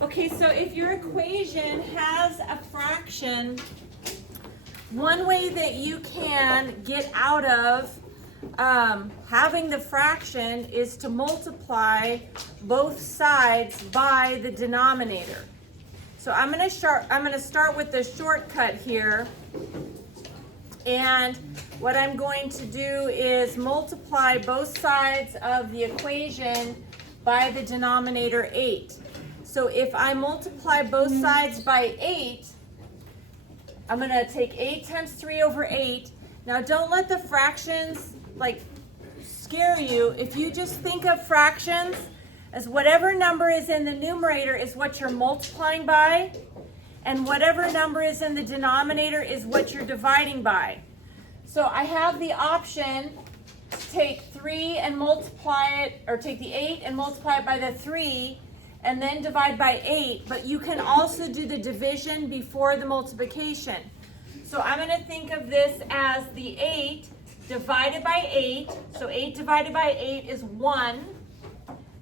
Okay, so if your equation has a fraction, one way that you can get out of having the fraction is to multiply both sides by the denominator. So I'm going to start with the shortcut here, and what I'm going to do is multiply both sides of the equation by the denominator 8. So if I multiply both sides by 8, I'm going to take 8 times 3 over 8. Now don't let the fractions scare you. If you just think of fractions as whatever number is in the numerator is what you're multiplying by, and whatever number is in the denominator is what you're dividing by. So I have the option to take 3 and multiply it, or take the 8 and multiply it by the 3, and then divide by 8, but you can also do the division before the multiplication. So I'm going to think of this as the 8 divided by 8. So 8 divided by 8 is 1.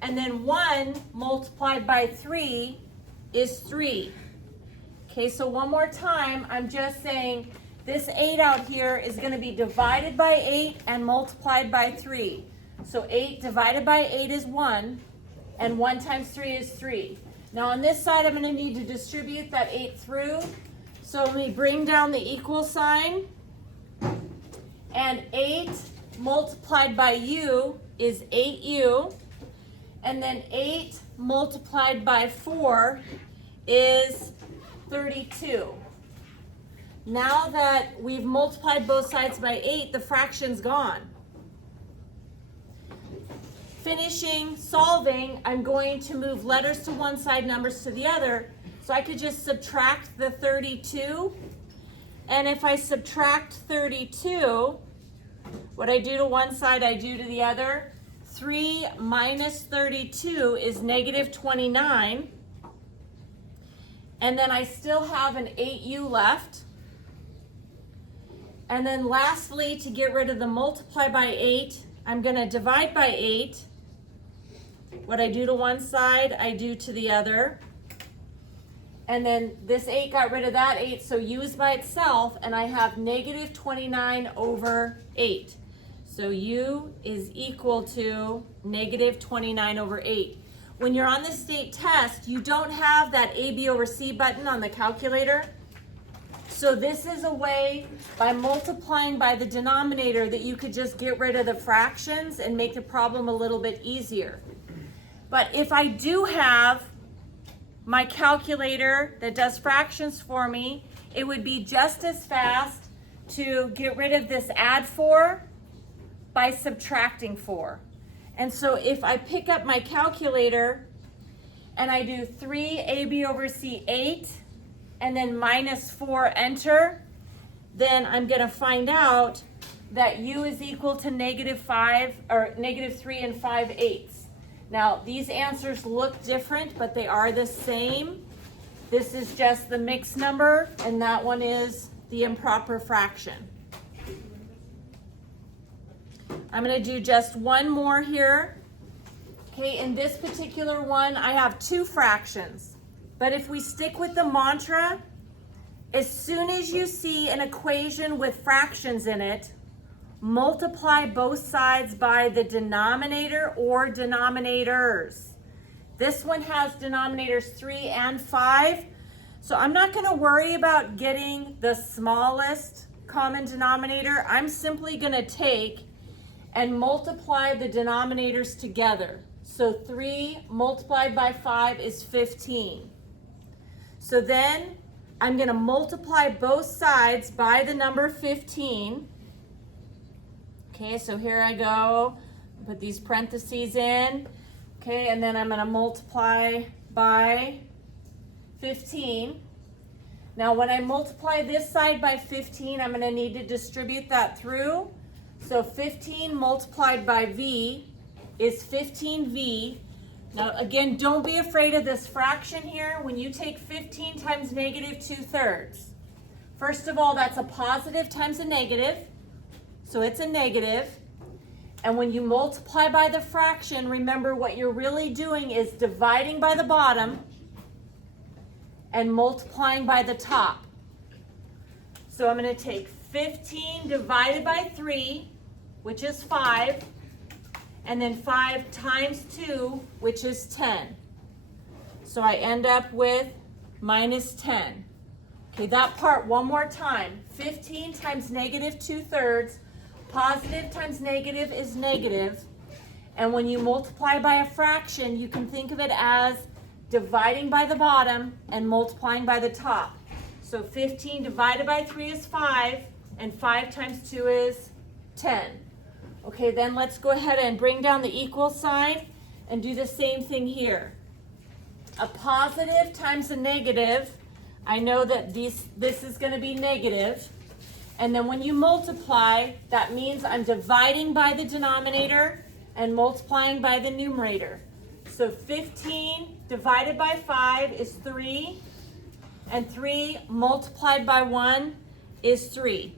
And then 1 multiplied by 3 is 3. Okay, so one more time, I'm just saying this 8 out here is going to be divided by 8 and multiplied by 3. So 8 divided by 8 is 1, and 1 times 3 is 3. Now on this side, I'm going to need to distribute that 8 through. So let me bring down the equal sign. And 8 multiplied by u is 8u. And then 8 multiplied by 4 is 32. Now that we've multiplied both sides by 8, the fraction's gone. Finishing solving, I'm going to move letters to one side, numbers to the other. So I could just subtract the 32. And if I subtract 32, what I do to one side, I do to the other. 3 minus 32 is negative 29. And then I still have an 8u left. And then lastly, to get rid of the multiply by 8, I'm going to divide by 8. What I do to one side, I do to the other. And then this 8 got rid of that 8, so u is by itself, and I have negative 29 over 8. So u is equal to negative 29 over 8. When you're on the state test, you don't have that A, B over C button on the calculator. So this is a way, by multiplying by the denominator, that you could just get rid of the fractions and make the problem a little bit easier. But if I do have my calculator that does fractions for me, it would be just as fast to get rid of this add 4 by subtracting 4. And so if I pick up my calculator and I do 3ab over c 8 and then minus 4 enter, then I'm going to find out that u is equal to negative 5 or negative 3 and 5/8. Now these answers look different, but they are the same. This is just the mixed number, and that one is the improper fraction. I'm going to do just one more here. Okay, in this particular one, I have 2 fractions. But if we stick with the mantra, as soon as you see an equation with fractions in it, multiply both sides by the denominator or denominators. This one has denominators 3 and 5. So I'm not going to worry about getting the smallest common denominator. I'm simply going to take and multiply the denominators together. So 3 multiplied by 5 is 15. So then I'm going to multiply both sides by the number 15. Okay, so here I go. Put these parentheses in. Okay, and then I'm going to multiply by 15. Now when I multiply this side by 15, I'm going to need to distribute that through. So 15 multiplied by v is 15v. Now again, don't be afraid of this fraction here. When you take 15 times negative 2/3, first of all, that's a positive times a negative. So it's a negative. And when you multiply by the fraction, remember what you're really doing is dividing by the bottom. and multiplying by the top. So I'm going to take 15 divided by 3, which is 5, and then 5 times 2, which is 10. So I end up with minus 10. Okay, that part one more time. 15 times negative 2/3. Positive times negative is negative. And when you multiply by a fraction, you can think of it as dividing by the bottom and multiplying by the top. So 15 divided by 3 is 5, and 5 times 2 is 10. Okay, then let's go ahead and bring down the equal sign and do the same thing here. A positive times a negative, I know that this is going to be negative. And then when you multiply, that means I'm dividing by the denominator and multiplying by the numerator. So 15 divided by 5 is 3, and 3 multiplied by 1 is 3.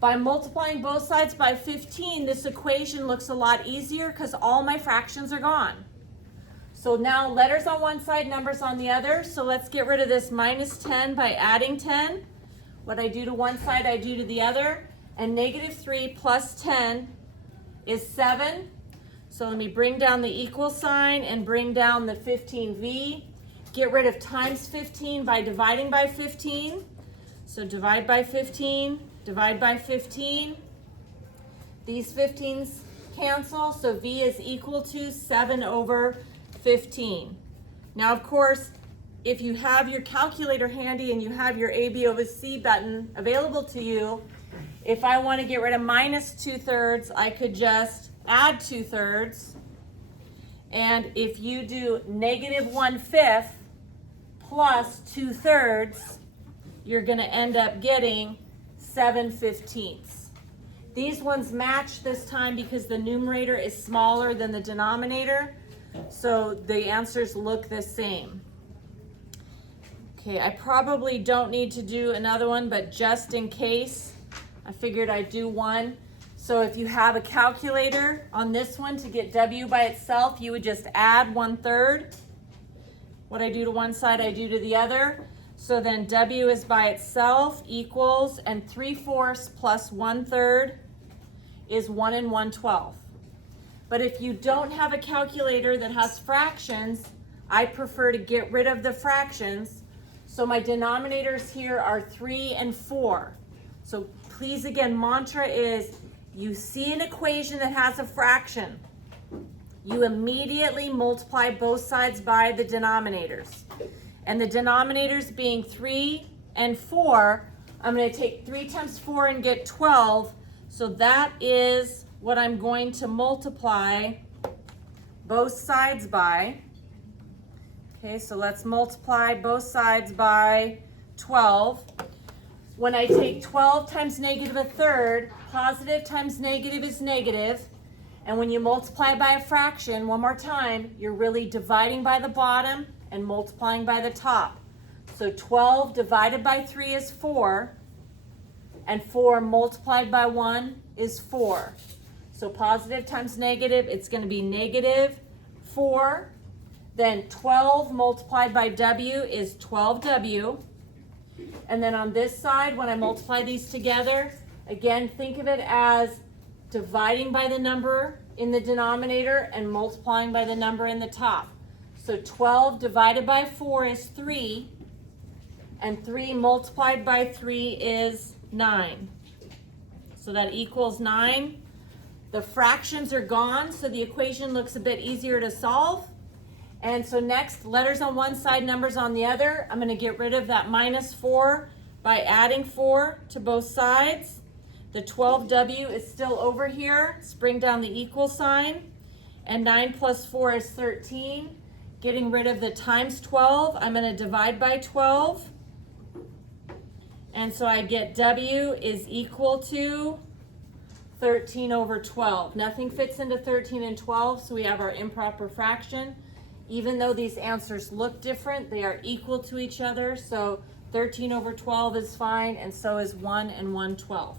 By multiplying both sides by 15, this equation looks a lot easier because all my fractions are gone. So now letters on one side, numbers on the other. So let's get rid of this minus 10 by adding 10. What I do to one side, I do to the other. And negative 3 plus 10 is 7. So let me bring down the equal sign and bring down the 15v. Get rid of times 15 by dividing by 15. So divide by 15, divide by 15. These 15s cancel, so v is equal to 7 over 15. Now, of course, if you have your calculator handy and you have your A, B over C button available to you, if I want to get rid of minus 2/3, I could just add 2/3. And if you do negative 1/5 plus 2/3, you're going to end up getting 7/15. These ones match this time because the numerator is smaller than the denominator. So the answers look the same. Okay, I probably don't need to do another one, but just in case, I figured I'd do one. So if you have a calculator on this one, to get W by itself, you would just add 1/3. What I do to one side, I do to the other. So then W is by itself equals, and 3/4 plus 1/3 is 1 1/12. But if you don't have a calculator that has fractions, I prefer to get rid of the fractions. So my denominators here are 3 and 4. So please, again, mantra is you see an equation that has a fraction, you immediately multiply both sides by the denominators. And the denominators being 3 and 4, I'm going to take 3 times 4 and get 12. So that is what I'm going to multiply both sides by. Okay, so let's multiply both sides by 12. When I take 12 times negative 1/3, positive times negative is negative. And when you multiply by a fraction, one more time, you're really dividing by the bottom and multiplying by the top. So 12 divided by 3 is 4, and 4 multiplied by 1 is 4. So positive times negative, it's going to be negative 4. Then 12 multiplied by W is 12W. And then on this side, when I multiply these together, again, think of it as dividing by the number in the denominator and multiplying by the number in the top. So 12 divided by 4 is 3, and 3 multiplied by 3 is 9. So that equals 9. The fractions are gone, so the equation looks a bit easier to solve. And so next, letters on one side, numbers on the other. I'm going to get rid of that minus 4 by adding 4 to both sides. The 12W is still over here. Let's bring down the equal sign. And 9 plus 4 is 13. Getting rid of the times 12, I'm going to divide by 12. And so I get W is equal to 13 over 12. Nothing fits into 13 and 12, so we have our improper fraction. Even though these answers look different, they are equal to each other. So 13 over 12 is fine, and so is 1 1/12.